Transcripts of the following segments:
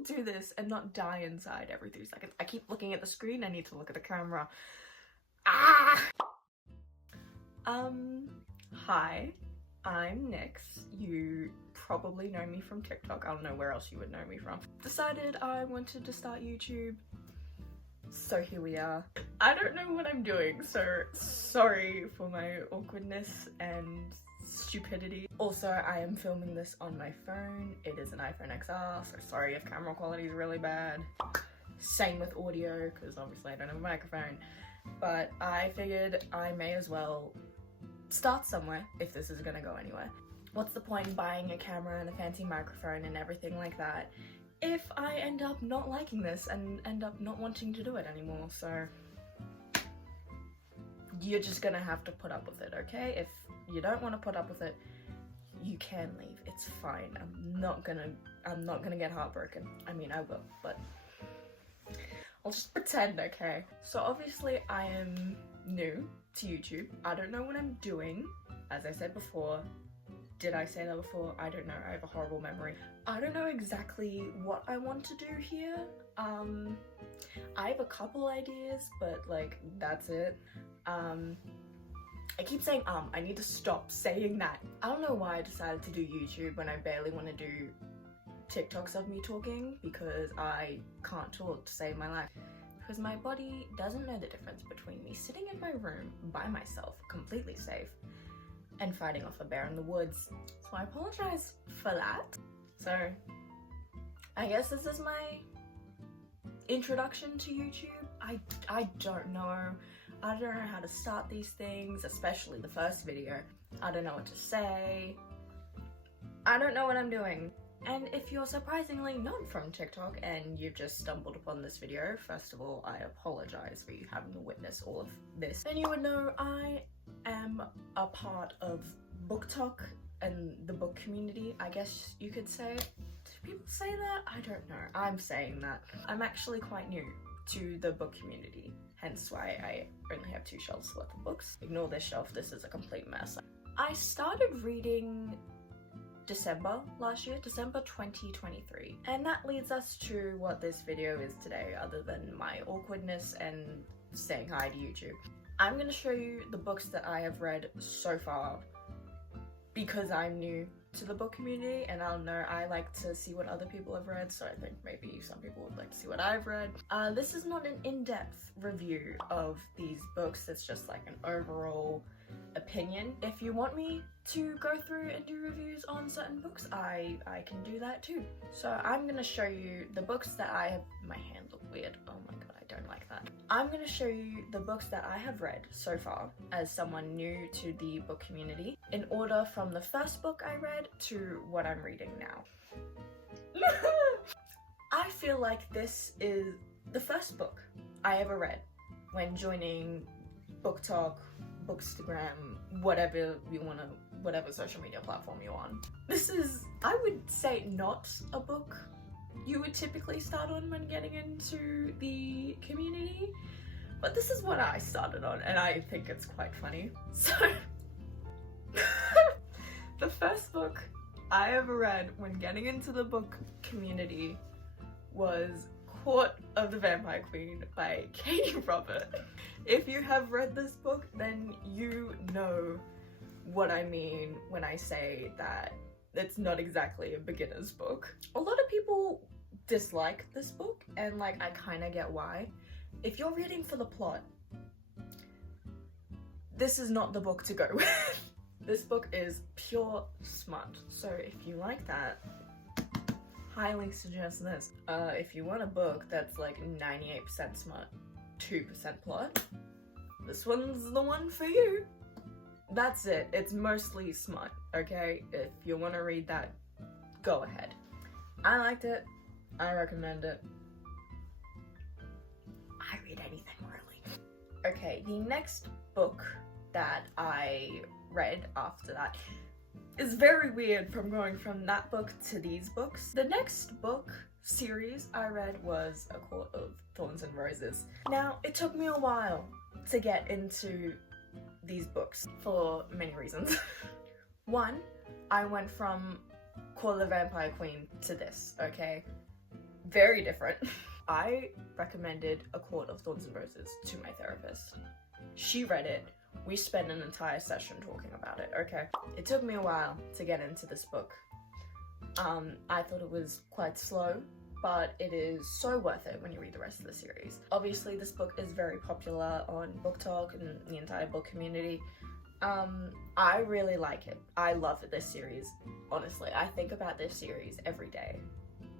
people do this and not die inside every 3 seconds? I keep looking at the screen, I need to look at the camera. Ah! Hi, I'm Nyx. You probably know me from TikTok. I don't know where else you would know me from. Decided I wanted to start YouTube, so here we are. I don't know what I'm doing, so sorry for my awkwardness and stupidity. Also, I am filming this on my phone. It is an iPhone XR, so sorry if camera quality is really bad. Same with audio, because obviously I don't have a microphone. But I figured I may as well start somewhere if this is gonna go anywhere. What's the point in buying a camera and a fancy microphone and everything like that if I end up not liking this and end up not wanting to do it anymore? So you're just gonna have to put up with it, okay? If you don't want to put up with it, you can leave. It's fine. I'm not gonna get heartbroken. I mean, I will, but I'll just pretend, okay? So obviously I am new to YouTube. I don't know what I'm doing. As I said before, did I say that before? I don't know. I have a horrible memory. I don't know exactly what I want to do here. I have a couple ideas, but like, that's it. I keep saying I need to stop saying that. I don't know why I decided to do YouTube when I barely want to do TikToks of me talking, because I can't talk to save my life. Because my body doesn't know the difference between me sitting in my room by myself, completely safe, and fighting off a bear in the woods. So I apologize for that. So I guess this is my introduction to YouTube. I don't know. I don't know how to start these things, especially the first video. I don't know what to say. I don't know what I'm doing. And if you're surprisingly not from TikTok and you've just stumbled upon this video, first of all, I apologize for you having to witness all of this. Then you would know I am a part of Book Talk and the book community, I guess you could say. Do people say that? I don't know. I'm saying that. I'm actually quite new to the book community, hence why I only have 2 shelves worth of books. Ignore this shelf, this is a complete mess. I started reading December last year, December 2023. And that leads us to what this video is today, other than my awkwardness and saying hi to YouTube. I'm gonna show you the books that I have read so far because I'm new to the book community, and I don't know, I like to see what other people have read, so I think maybe some people would like to see what I've read. This is not an in-depth review of these books, it's just like an overall opinion. If you want me to go through and do reviews on certain books, I can do that too. So I'm gonna show you the books that I have— my hand looked weird, oh my god, I don't like that. I'm gonna show you the books that I have read so far as someone new to the book community, in order from the first book I read to what I'm reading now. I feel like this is the first book I ever read when joining Book Talk, Bookstagram, whatever you wanna, whatever social media platform you're on. This is, I would say, not a book you would typically start on when getting into the community, but this is what I started on, and I think it's quite funny. So, the first book I ever read when getting into the book community was Court of the Vampire Queen by Katie Robert. If you have read this book, then you know what I mean when I say that it's not exactly a beginner's book. A lot of people dislike this book, and like, I kind of get why. If you're reading for the plot, this is not the book to go with. This book is pure smut, so if you like that, highly suggest this. If you want a book that's like 98% smut, 2% plot, this one's the one for you. That's it. It's mostly smut, okay? If you want to read that, go ahead. I liked it. I recommend it. I read anything, really. Okay, the next book that I read after that is very weird from going from that book to these books. The next book series I read was A Court of Thorns and Roses. Now, it took me a while to get into these books for many reasons. One, I went from Court of the Vampire Queen to this, okay? very different. I recommended A Court of Thorns and Roses to my therapist. She read it. We spent an entire session talking about it, okay? It took me a while to get into this book. I thought it was quite slow, but it is so worth it when you read the rest of the series. Obviously, this book is very popular on Book Talk and the entire book community. I really like it. I love this series, honestly. I think about this series every day,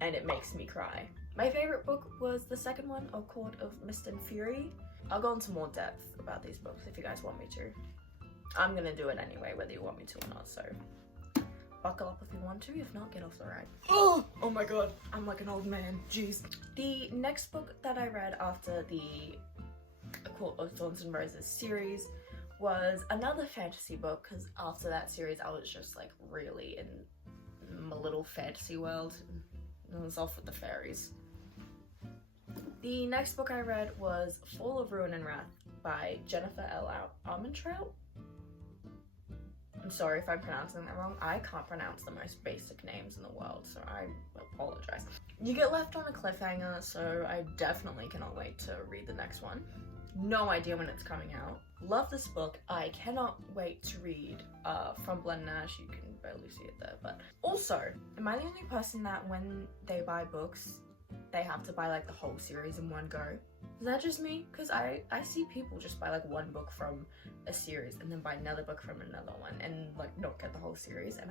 and it makes me cry. My favorite book was the second one, A Court of Mist and Fury. I'll go into more depth about these books if you guys want me to. I'm gonna do it anyway, whether you want me to or not, so buckle up if you want to, if not, get off the ride. Oh my god, I'm like an old man, jeez. The next book that I read after the A Court of Thorns and Roses series was another fantasy book, because after that series I was just like really in my little fantasy world. I was off with the fairies. The next book I read was Fall of Ruin and Wrath by Jennifer L. Armentrout. I'm sorry if I'm pronouncing that wrong. I can't pronounce the most basic names in the world, so I apologize. You get left on a cliffhanger, so I definitely cannot wait to read the next one. No idea when it's coming out. Love this book. I cannot wait to read From Blood and Ash. You can barely see it there, but also, am I the only person that when they buy books, they have to buy like the whole series in one go? Is that just me? Because I see people just buy like one book from a series and then buy another book from another one and like not get the whole series, and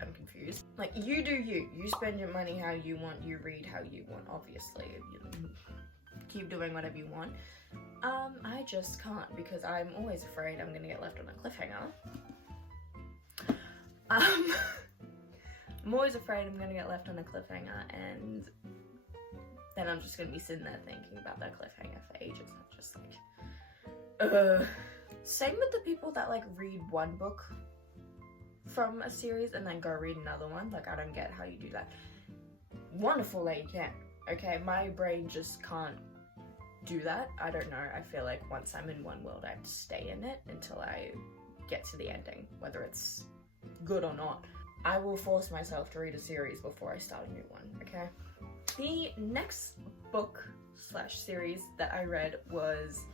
I'm confused. Like, you do you. You spend your money how you want, you read how you want, obviously. You keep doing whatever you want. I just can't, because I'm always afraid I'm gonna get left on a cliffhanger. I'm always afraid I'm gonna get left on a cliffhanger, and then I'm just gonna be sitting there thinking about that cliffhanger for ages. I'm just like, Same with the people that like read one book from a series and then go read another one. Like, I don't get how you do that. Wonderful that you can. Okay, my brain just can't do that. I don't know. I feel like once I'm in one world, I have to stay in it until I get to the ending, whether it's good or not. I will force myself to read a series before I start a new one, okay? The next book / series that I read was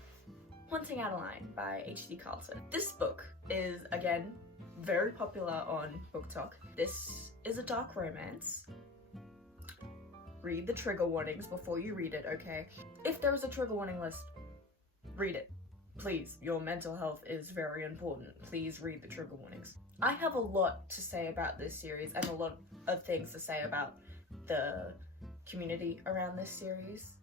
Haunting Adeline by H.D. Carlton. This book is, again, very popular on Book Talk. This is a dark romance. Read the trigger warnings before you read it, okay? If there is a trigger warning list, read it. Please, your mental health is very important. Please read the trigger warnings. I have a lot to say about this series and a lot of things to say about the community around this series,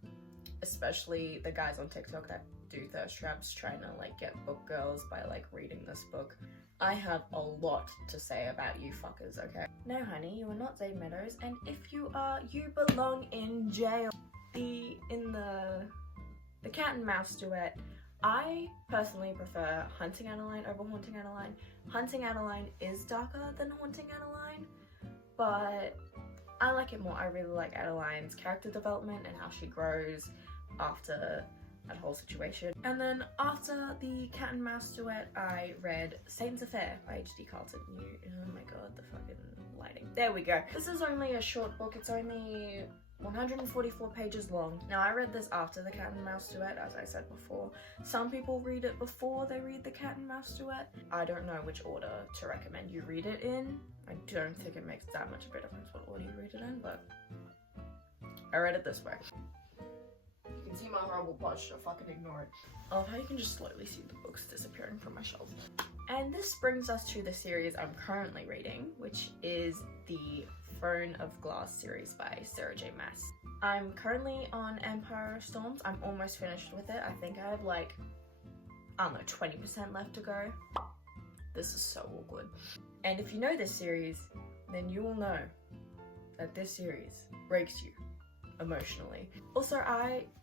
especially the guys on TikTok that do thirst traps trying to like get book girls by like reading this book. I have a lot to say about you fuckers, okay? No honey, you are not Zayn Meadows, and if you are, you belong in jail. In the cat and mouse duet, I personally prefer Hunting Adeline over Haunting Adeline. Hunting Adeline is darker than Haunting Adeline, but I like it more. I really like Adeline's character development and how she grows after that whole situation. And then after the cat and mouse duet, I read Satan's Affair by H.D. Carlton. Oh my god, the fucking lighting. There we go. This is only a short book. It's only 144 pages long. Now, I read this after the cat and mouse duet, as I said before. Some people read it before they read the cat and mouse duet. I don't know which order to recommend you read it in. I don't think it makes that much of a difference what order you read it in, but I read it this way. You can see my horrible posture, fucking ignore it. I love how you can just slowly see the books disappearing from my shelf. And this brings us to the series I'm currently reading, which is the Throne of Glass series by Sarah J. Maas. I'm currently on Empire Storms. I'm almost finished with it. I think I have like, I don't know, 20% left to go. This is so awkward. And if you know this series, then you will know that this series breaks you emotionally. Also,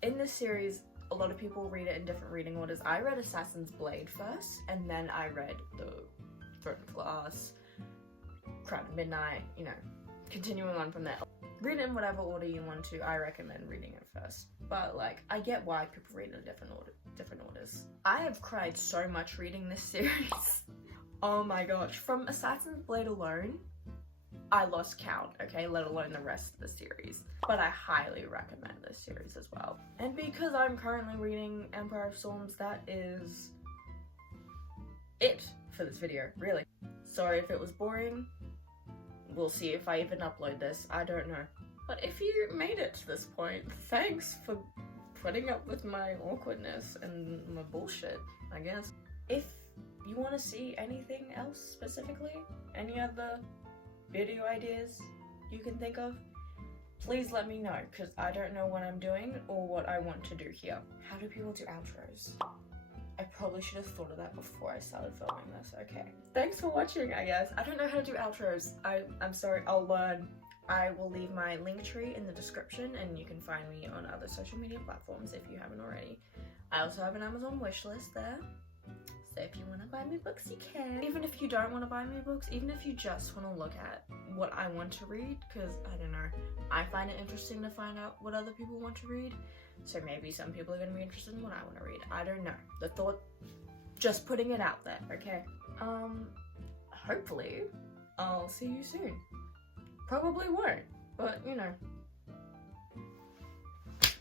in this series, a lot of people read it in different reading orders. I read Assassin's Blade first, and then I read the Throne of Glass, Crown of Midnight, you know, continuing on from there. Read it in whatever order you want to. I recommend reading it first. But like, I get why people read in different orders. I have cried so much reading this series. Oh my gosh. From Assassin's Blade alone, I lost count, okay, let alone the rest of the series. But I highly recommend this series as well. And because I'm currently reading Empire of Storms, that is it for this video, really. Sorry if it was boring. We'll see if I even upload this, I don't know. But if you made it to this point, thanks for putting up with my awkwardness and my bullshit, I guess. If you want to see anything else specifically, any other video ideas you can think of, please let me know, because I don't know what I'm doing or what I want to do here. How do people do outros? I probably should have thought of that before I started filming this, okay. Thanks for watching, I guess. I don't know how to do outros. I'm sorry, I'll learn. I will leave my link tree in the description, and you can find me on other social media platforms if you haven't already. I also have an Amazon wishlist there. So if you want to buy me books, you can. Even if you don't want to buy me books, even if you just want to look at what I want to read, because I don't know, I find it interesting to find out what other people want to read. So maybe some people are going to be interested in what I want to read. I don't know. The thought, just putting it out there, okay? Hopefully I'll see you soon. Probably won't, but you know,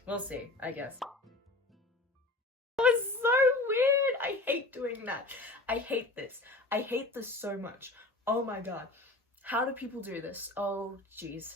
we'll see, I guess. I hate doing that. I hate this. I hate this so much. Oh my god. How do people do this? Oh, jeez.